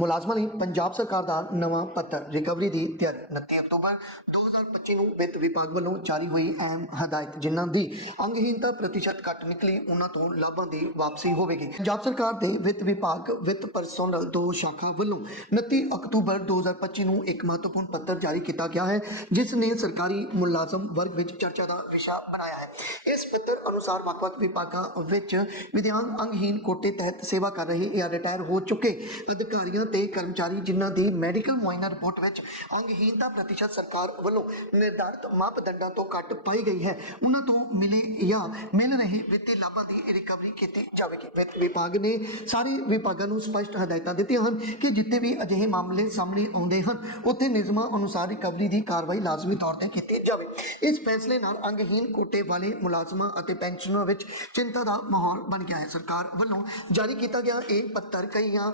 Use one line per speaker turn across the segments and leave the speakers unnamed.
ਮੁਲਾਜ਼ਮਾਂ ਲਈ ਪੰਜਾਬ ਸਰਕਾਰ ਦਾ ਨਵਾਂ ਪੱਤਰ, ਰਿਕਵਰੀ ਦੀ ਤਿਆਰੀ 29 ਅਕਤੂਬਰ 2025 ਨੂੰ ਵਿੱਤ ਵਿਭਾਗ ਵੱਲੋਂ ਜਾਰੀ ਹੋਈ ਅਹਿਮ ਹਦਾਇਤ, ਜਿਨ੍ਹਾਂ ਦੀ ਅੰਗਹੀਨਤਾ ਪ੍ਰਤੀਸ਼ਤ ਘੱਟ ਨਿਕਲੀ ਉਹਨਾਂ ਤੋਂ ਲਾਭਾਂ ਦੀ ਵਾਪਸੀ ਹੋਵੇਗੀ। ਪੰਜਾਬ ਸਰਕਾਰ ਦੇ ਵਿੱਤ ਵਿਭਾਗ, ਵਿੱਤ ਪਰਸੋਨਲ ਦੋ ਸ਼ਾਖਾ ਵੱਲੋਂ 29 ਅਕਤੂਬਰ 2025 ਨੂੰ ਇੱਕ ਮਹੱਤਵਪੂਰਨ ਪੱਤਰ ਜਾਰੀ ਕੀਤਾ ਗਿਆ ਹੈ, ਜਿਸ ਨੇ ਸਰਕਾਰੀ ਮੁਲਾਜ਼ਮ ਵਰਗ ਵਿੱਚ ਚਰਚਾ ਦਾ ਵਿਸ਼ਾ ਬਣਾਇਆ ਹੈ। ਇਸ ਪੱਤਰ ਅਨੁਸਾਰ ਵੱਖ-ਵੱਖ ਵਿਭਾਗਾਂ ਵਿੱਚ ਵਿਦਿਆਂਗ ਅੰਗਹੀਨ ਕੋਟੇ ਤਹਿਤ ਸੇਵਾ ਕਰ ਰਹੇ ਜਾਂ ਰਿਟਾਇਰ ਹੋ ਚੁੱਕੇ ਅਧਿਕਾਰੀਆਂ ਤੇ ਕਰਮਚਾਰੀ ਜਿਨ੍ਹਾਂ ਦੀ ਮੈਡੀਕਲ ਮੁਆਇਨਾ ਰਿਪੋਰਟ ਵਿੱਚ ਅੰਗਹੀਨਤਾ ਪ੍ਰਤੀਸ਼ਤ ਸਰਕਾਰ ਵੱਲੋਂ ਨਿਰਧਾਰਤ ਮਾਪਦੰਡਾਂ ਤੋਂ ਘੱਟ ਪਾਈ ਗਈ ਹੈ। ਉਹਨਾਂ ਤੋਂ ਮਿਲੇ ਜਾਂ ਮਿਲ ਰਹੇ ਵਿੱਤੀ ਲਾਭਾਂ ਦੀ ਰਿਕਵਰੀ ਕੀਤੀ ਜਾਵੇਗੀ। ਵਿੱਤ ਵਿਭਾਗ ਨੇ ਸਾਰੇ ਵਿਭਾਗਾਂ ਨੂੰ ਸਪਸ਼ਟ ਹਦਾਇਤਾਂ ਦਿੱਤੀਆਂ ਹਨ ਕਿ ਜਿੱਥੇ ਵੀ ਅਜਿਹੇ ਮਾਮਲੇ ਸਾਹਮਣੇ ਆਉਂਦੇ ਹਨ, ਉੱਥੇ ਨਿਯਮਾਂ ਅਨੁਸਾਰ ਰਿਕਵਰੀ ਦੀ ਕਾਰਵਾਈ ਲਾਜ਼ਮੀ ਤੌਰ ਤੇ ਕੀਤੀ ਜਾਵੇ। ਇਸ ਫੈਸਲੇ ਨਾਲ ਅੰਗਹੀਨ ਕੋਟੇ ਵਾਲੇ ਮੁਲਾਜ਼ਮਾਂ ਅਤੇ ਪੈਨਸ਼ਨਰਾਂ ਵਿੱਚ ਚਿੰਤਾ ਦਾ ਮਾਹੌਲ ਬਣ ਗਿਆ ਹੈ। ਸਰਕਾਰ ਵੱਲੋਂ ਜਾਰੀ ਕੀਤਾ ਗਿਆ ਇਹ ਪੱਤਰ ਕਈਆਂ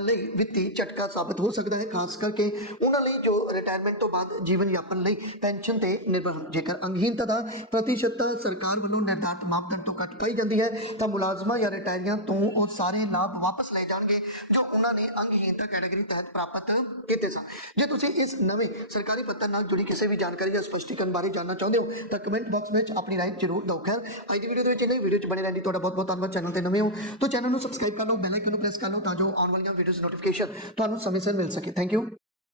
ਲਈ ਵਿੱਤੀ ਝਟਕਾ ਸਾਬਤ ਹੋ ਸਕਦਾ ਹੈ ਖਾਸ ਕਰਕੇ ਉਹਨਾਂ ਲਈ ਜੋ ਰਿਟਾਇਰਮੈਂਟ ਤੋਂ ਬਾਅਦ ਜੀਵਨ ਯਾਪਨ ਲਈ ਪੈਨਸ਼ਨ ਤੇ ਨਿਰਭਰ ਜੇਕਰ ਅੰਗਹੀਨਤਾ ਦਾ ਪ੍ਰਤੀਸ਼ਤ ਸਰਕਾਰ ਵੱਲੋਂ ਨਿਰਧਾਰਤ ਮਾਪਦੰਡ ਤੋਂ ਘੱਟ ਪਾਈ ਜਾਂਦੀ ਹੈ, ਤਾਂ ਮੁਲਾਜ਼ਮਾਂ ਜਾਂ ਰਿਟਾਇਰੀਆਂ ਤੋਂ ਉਹ ਸਾਰੇ ਲਾਭ ਵਾਪਸ ਲਏ ਜਾਣਗੇ, ਜੋ ਉਹਨਾਂ ਨੇ ਅੰਗਹੀਨਤਾ ਕੈਟਾਗਰੀ ਤਹਿਤ ਪ੍ਰਾਪਤ ਕੀਤੇ ਸਨ। ਜੇ ਤੁਸੀਂ ਇਸ ਨਵੇਂ ਸਰਕਾਰੀ ਪੱਤਰ ਨਾਲ ਜੁੜੀ ਕਿਸੇ ਵੀ ਜਾਣਕਾਰੀ ਜਾਂ ਸਪਸ਼ਟੀਕਰਨ ਬਾਰੇ ਜਾਣਨਾ ਚਾਹੁੰਦੇ ਹੋ, ਤਾਂ ਕਮੈਂਟ ਬਾਕਸ ਵਿੱਚ ਆਪਣੀ ਰਾਏ ਜ਼ਰੂਰ ਦਿਓ। ਖੈਰ, ਅੱਜ ਦੀ ਵੀਡੀਓ ਦੇ ਵਿੱਚ ਇਹ ਵੀਡੀਓ 'ਚ ਬਣੇ ਰਹਿਣ ਲਈ ਤੁਹਾਡਾ ਬਹੁਤ ਬਹੁਤ ਧੰਨਵਾਦ। ਚੈਨਲ ਤੇ ਨਵੇਂ ਹੋ ਤਾਂ ਚੈਨਲ ਨੂੰ ਸਬਸਕ੍ਰਾਈਬ ਕਰ ਲਓ ਬੈਲ ਆਈਕਨ ਨੂੰ ਪ੍ਰੈਸ ਕਰ ਲਓ, ਤਾਂ ਜੋ ਆਉਣ ਵਾਲੀਆਂ ਵੀਡੀਓਜ਼ ਨੋਟੀਫਿਕੇਸ਼ਨ ਤੁਹਾਨੂੰ ਸਮੇਂ ਸਿਰ ਮਿਲ ਸਕੇ। Thank you